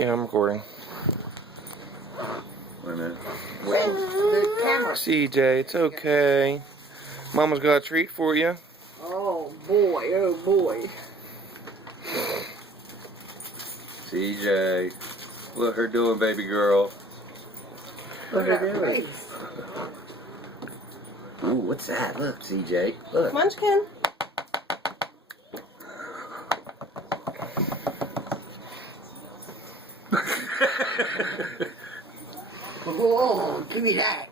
Yeah, I'm recording. Wait a minute. The camera. CJ, it's okay. Mama's got a treat for you. Oh boy, oh boy. CJ, look her doing, baby girl. Look at her doing. Ooh, what's that? Look, CJ. Look. Munchkin. Oh, give me that.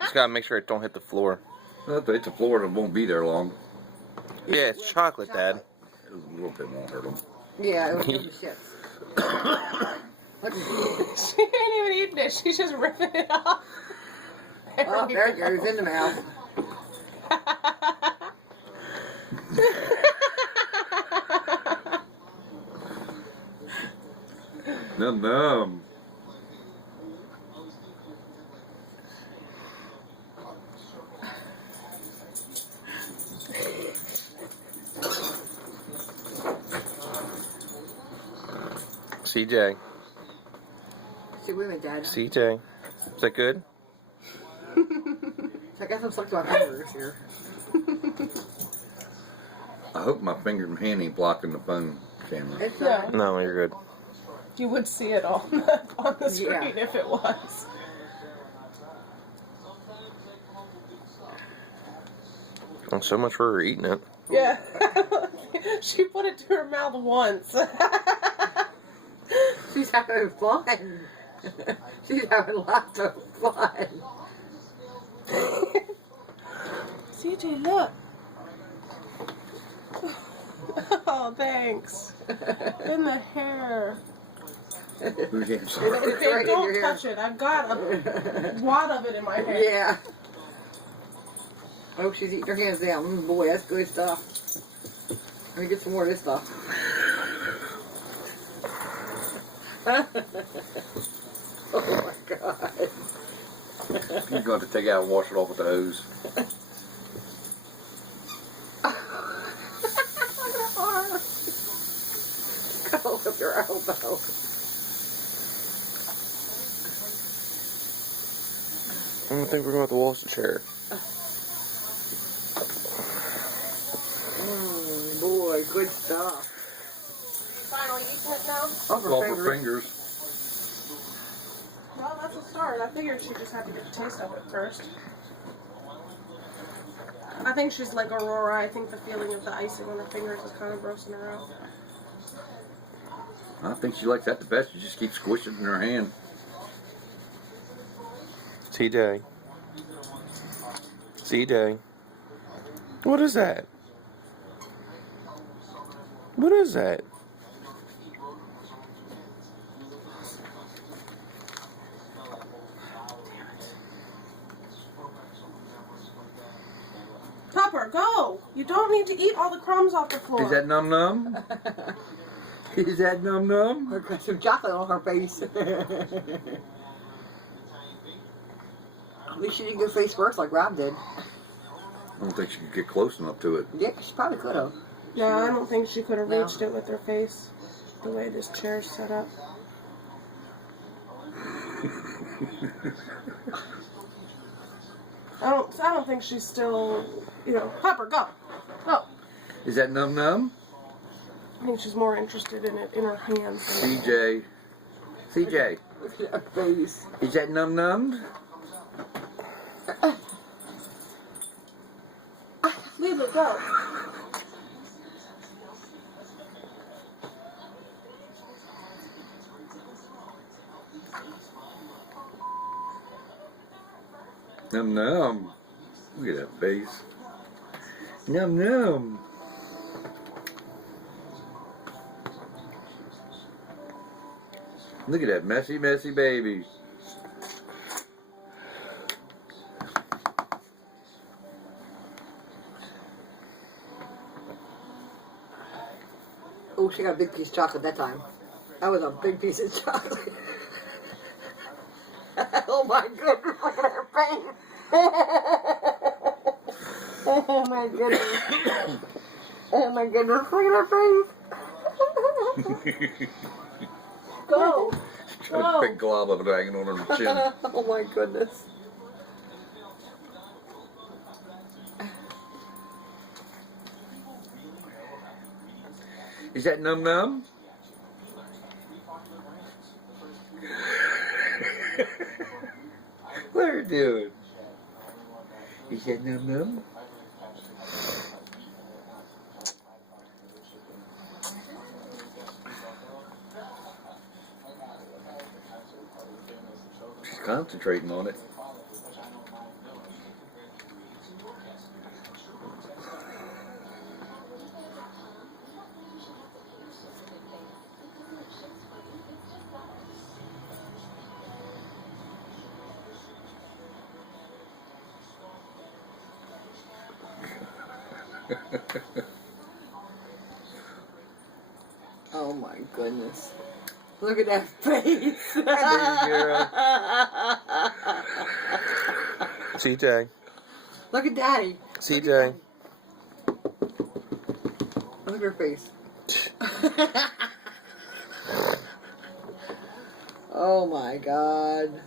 Just gotta make sure it don't hit the floor. Well, if it hits the floor, it won't be there long. Yeah, it's chocolate, Dad. A little bit won't hurt them. Yeah, it was good shits. She ain't even eating it. She's just ripping it off. Oh, there it goes in the mouth. Num num. CJ. See, wait a minute, Dad. CJ. Is that good? So I got some stuck to my fingers here. I hope my finger and hand ain't blocking the phone camera. It's Yeah. No, you're good. You would see it all on the screen if it was. Oh, so much for her eating it. Yeah. She put it to her mouth once. She's having fun. She's having lots of fun. CJ, look. Oh, thanks. In the hair. Who's getting It's some? right in Don't your touch hair. it. I've got a wad of it in my hair. Yeah. Oh, she's eating her hands down. Boy, that's good stuff. Let me get some more of this stuff. Oh my God. You're going to take it out and wash it off with the hose. Go with your elbow. I don't think we're going to have to wash the chair. Boy, good stuff. You finally eating it now? Oh, her Off fingers. her fingers. Well, that's a start. I figured she just had to get the taste of it first. I think she's like Aurora. I think the feeling of the icing on her fingers is kind of grossing her out. I think she likes that the best. She just keeps squishing it in her hand. CJ. CJ. What is that? What is that? Tupper, go! You don't need to eat all the crumbs off the floor. Is that num num? Is that num num? Her got some chocolate on her face. At least she didn't go face first like Rob did. I don't think she could get close enough to it. Yeah, she probably could have. No, I don't think she could have No. reached it with her face. The way this chair's set up. I don't think she's still, Pepper, go. Go. Is that num num? I think she's more interested in it in her hands. CJ. CJ. Look at her face. Is that num num? Leave it go. Num num. Look at that face. Num num. Look at that messy, messy baby. Oh, she got a big piece of chocolate that time. That was a big piece of chocolate. Oh my goodness, look at her face. Oh my goodness. Oh my goodness. Look at her face. Go. Got a big glob of it hanging on her chin. Oh my goodness. Is that Num Num? What are you doing? Is that Num Num? She's concentrating on it. Oh my goodness. Look at that face. CJ. Look at Daddy. CJ. Look at her face. Oh my God.